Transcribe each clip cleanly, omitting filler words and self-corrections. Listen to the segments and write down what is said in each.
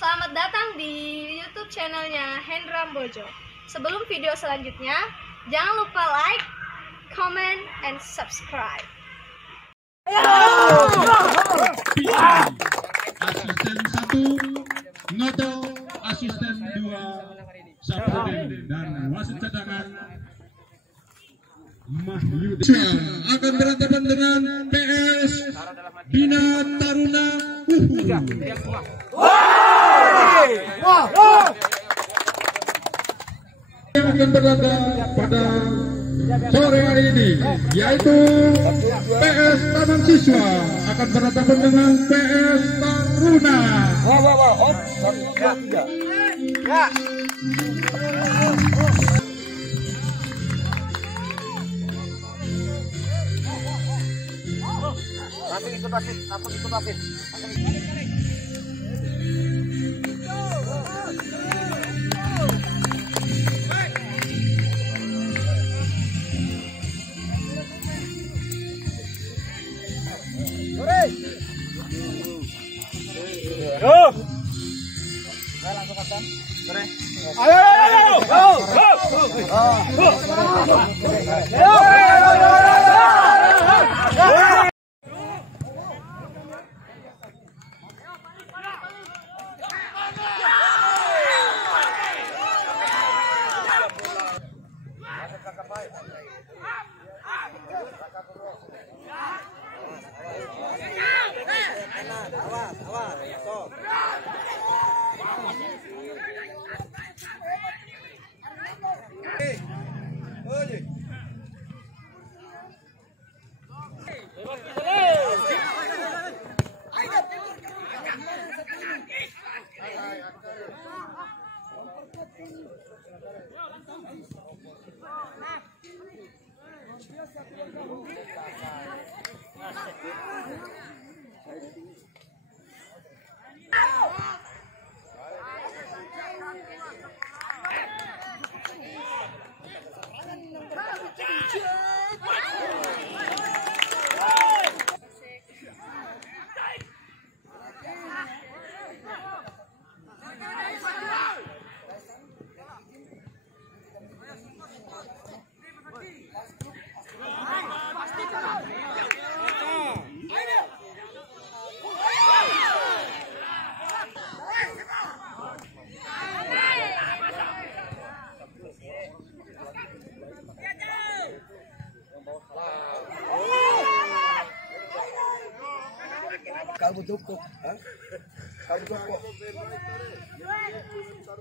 Selamat datang di YouTube channelnya Hendra Bojo. Sebelum video selanjutnya, jangan lupa like, comment, and subscribe. Asisten 1 Noto, asisten 2 Sapudin, dan wasit cadangan Mahyudin akan berhadapan dengan PS Bina Taruna yang akan berlaga pada sore hari ini, yaitu PS Taman Siswa akan berhadapan dengan PS Taruna. Langsung ikut wasit. Langsung kapan? Sore.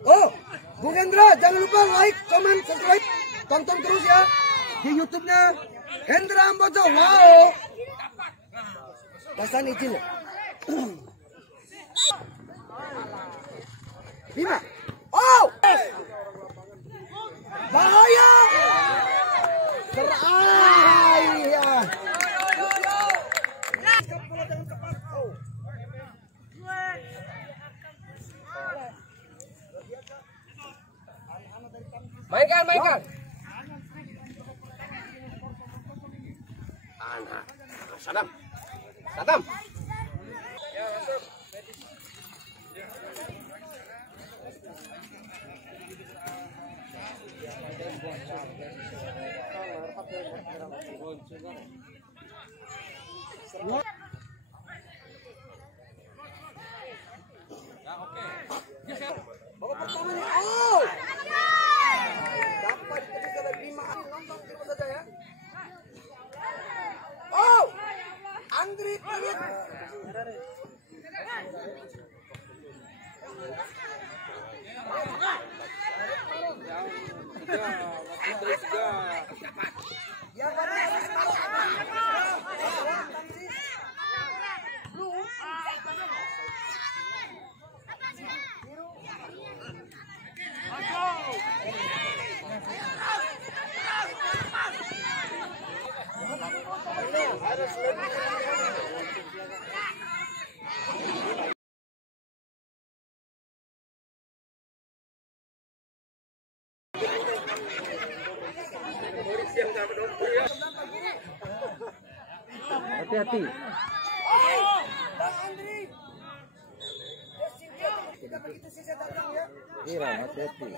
Oh, Bung Hendra, jangan lupa like, comment, subscribe, tonton terus ya di YouTube-nya Hendra Bojo. Wow, pasan izin ya. 5. Oh, bahaya. Seraya. Mainkan. Anak. Sadam. Ya, masuk. Ya, oke. Babak pertama nih. Oh. Dapat ketika ada 5 nonton terus saja ya. Oh. Anggrit. Hati-hati. Kita begitu sisa datang ya. Iya, hati-hati.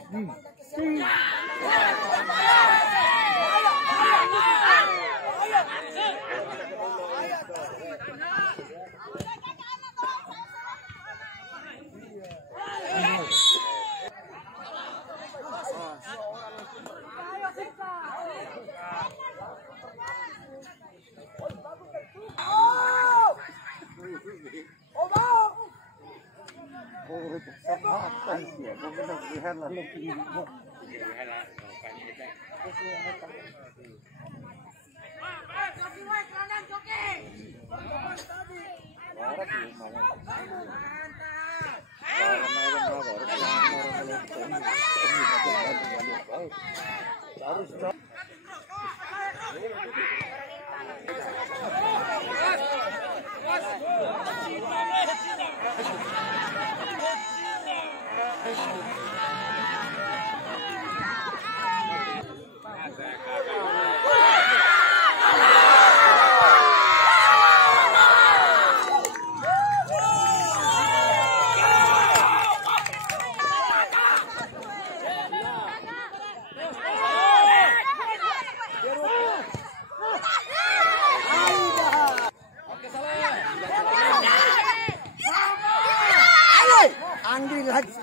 Andri lagi.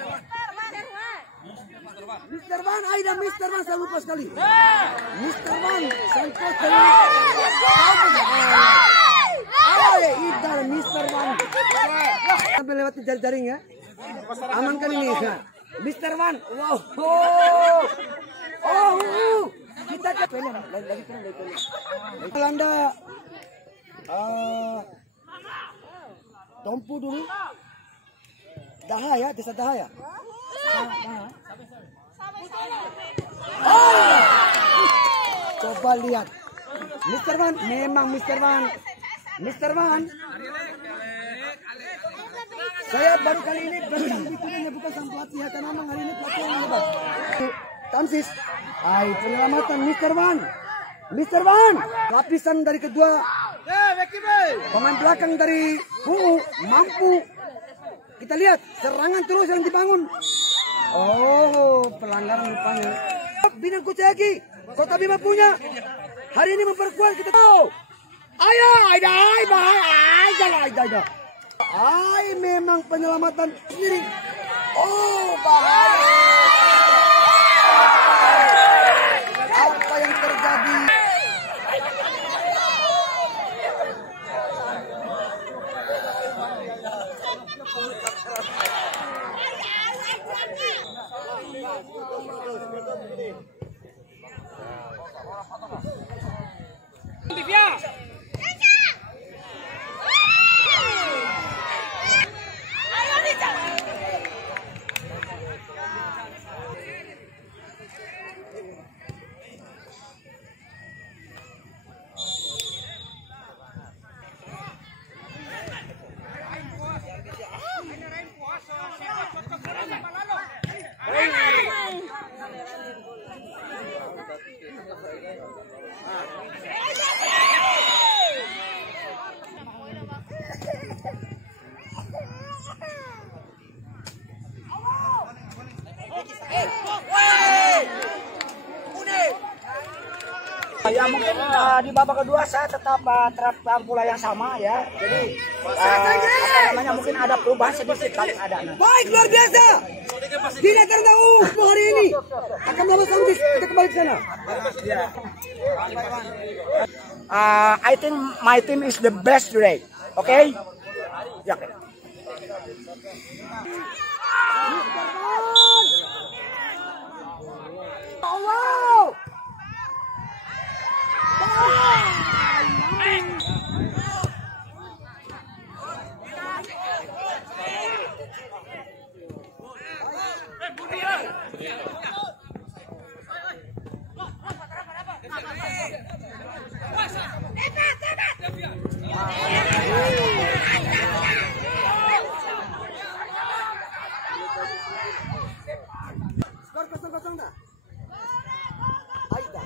Mr. Van, Aida Mr. Van saya lupa sekali. Mr. Van, Santos sekali. Ida Mr. Van. Sampai lewati jaring ya. Amankan ini. Mr. Van, wow. Kita ke lagi. Anda Tompu dulu. Daha ya, desa Daha ya. Coba lihat. Mr. Van, memang Mr. Van. Mr. Van. Saya baru kali ini berbicara bukan sang pelatih ya, karena memang hari ini pelatih yang hebat. Tamsis. Penyelamatan Mr. Van. Mr. Van. Lapisan dari kedua. Pemain belakang dari Ungu mampu. Kita lihat serangan terus yang dibangun. Oh, pelanggaran rupanya. Bintang Kucayaki, Kota Bima punya. Hari ini memperkuat kita. Oh, ayo, Aida. Memang penyelamatan sendiri. Oh, bahaya. Apa yang terjadi? Ya mungkin di babak kedua saya tetap terapkan pola yang sama ya. Jadi mungkin ada perubahan sedikit paling ada. Baik, luar biasa. Tidak tertahu hari ini akan melawan Santis. Kita kembali ke sana. I think my team is the best today. Okay? Ya. Okay. Wow. Skor 0-0 dah. Aida.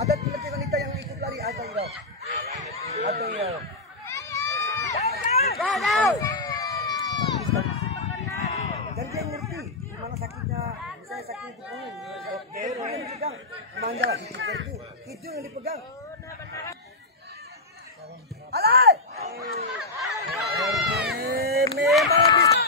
Ada lagi wanita yang ikut lari atau enggak? Atau ya? Dan dia ngerti gimana sakitnya, misalnya sakitnya di punggung. Itu yang dipegang, manja lah itu yang dipegang. Alat! Memang bisa.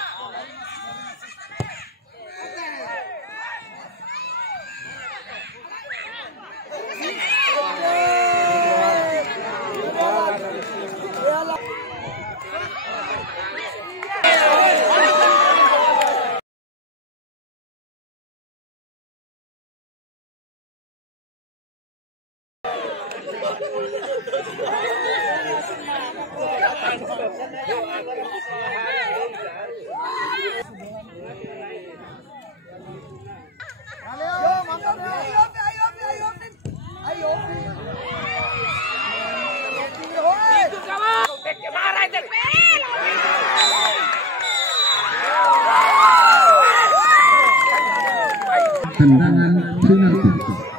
Tendangan penalti.